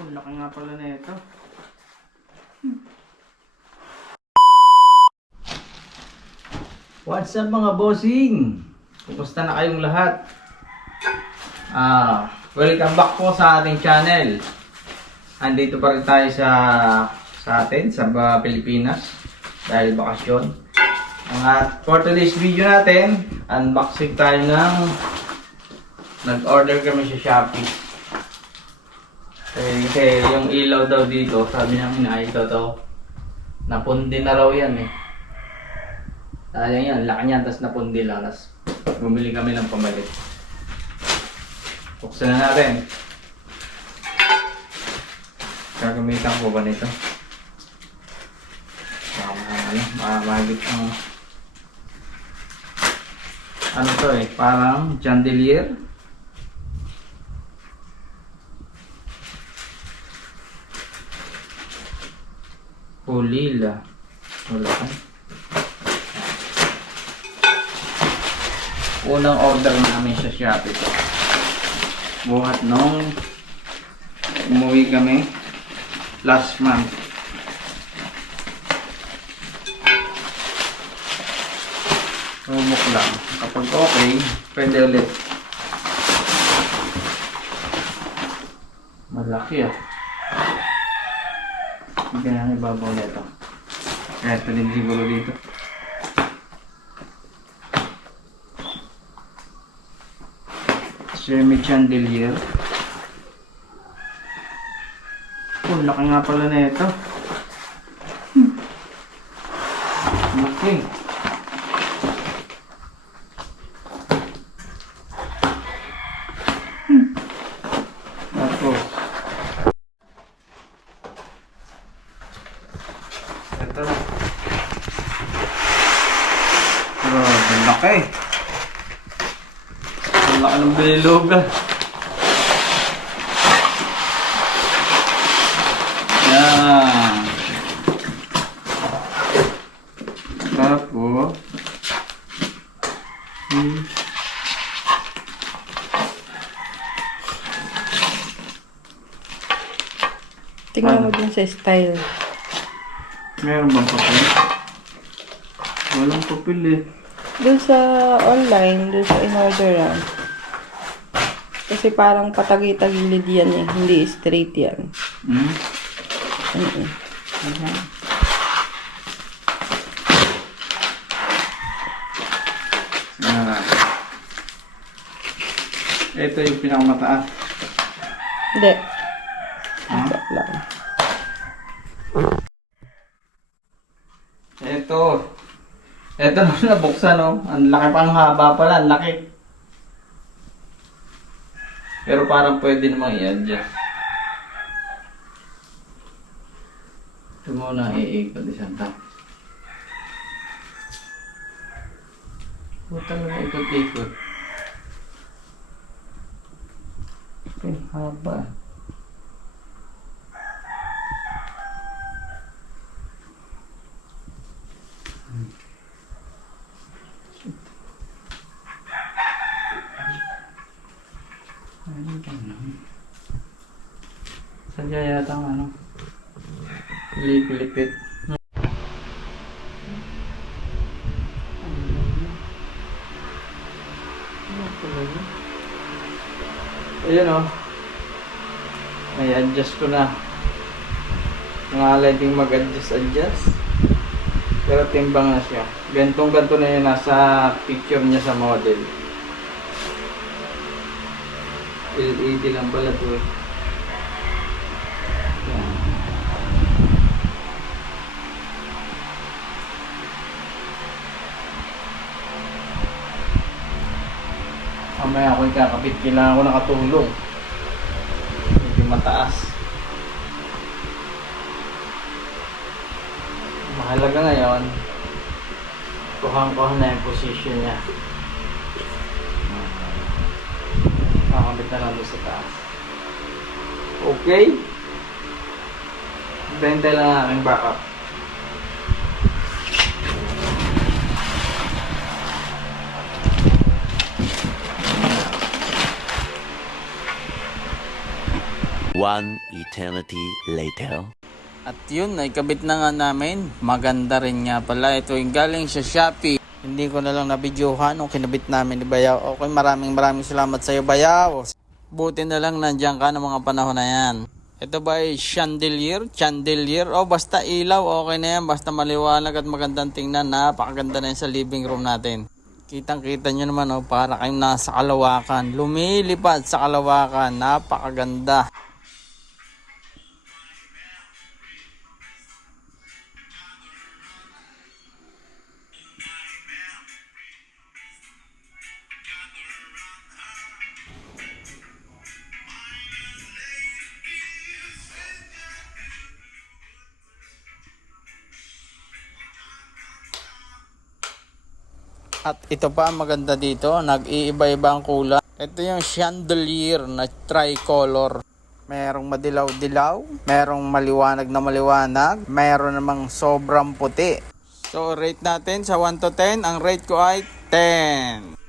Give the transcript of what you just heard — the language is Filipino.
Laki nga pala na ito. What's up mga bossing? Kumusta na kayong lahat? Welcome back po sa ating channel. Andito pa rin tayo sa Pilipinas dahil bakasyon. For today's video natin, unboxing tayo ng nag-order kami sa Shopee. Kasi yung ilaw daw dito, sabi ng ina, ito to, napundi na raw yan eh. Sayang yan, laki niyan, tapos napundi lang, tapos bumili kami ng pamalit. Buksan na natin. Gagamitan ko ba nito? Mahagit ang ano to eh, parang chandelier. Lila. Wala ka. Unang order namin sa Shopee to. Buhat nung umuwi kami last month. Rumok lang. Kapag okay, pwede ulit. Malaki ah. Hindi ka na ibabaw nito. Kaya ito din siguro dito. Semi chandelier. Laki nga pala na ito. Laki. Tapos ito. Grabe, laki. Ang laki ng bililogan. Yan. Tapos tingnan mo dun sa style. meron bang papel? Walang papel eh. Dun sa online, dun sa in-orderan. Kasi parang patagi-tagilid yan eh. Hindi straight yan. Ito yung pinakamataas. Hindi. Ito lang. Ito na nabuksan no. Ang laki pang haba pala, ang laki. Pero parang pwede namang i-adjust. Ito muna iikot isang tap. Huwag talaga ikot-ikot. Okay, haba. Sadya yata ang ano, lipit. Ayan o. May adjust ko na. Nangalay ding mag-adjust. Pero timbang na siya. Gantong-ganto na yun nasa picture niya sa model. LED lang pala to eh. Yan. Mamaya ako ikakapit. Kailangan ko nakatulong. Medyo mataas. Mahalaga ngayon, kuhang-kuhang na yung position niya. Nakakabit na lang doon sa taas. Okay. Benta lang ang aking backup. One eternity later. At yun, naikabit na nga namin. Maganda rin nga pala. Ito yung galing sa Shopee. Hindi ko na lang nabidyohan nung kinabit namin ni Bayaw. Okay, maraming salamat sa iyo, Bayaw. Buti na lang nandiyan ka ng mga panahon na yan. Ito ba ay chandelier? O basta ilaw, okay na yan. Basta maliwanag at magandang tingnan. Napakaganda na yan sa living room natin. Kitang-kita nyo naman, para kayong nasa kalawakan. Lumilipad sa kalawakan. Napakaganda. At ito pa ang maganda dito, nag-iiba-iba ang kulay. Ito yung chandelier na tricolor. Merong madilaw-dilaw, merong maliwanag na maliwanag, meron namang sobrang puti. So rate natin sa 1 to 10, ang rate ko ay 10.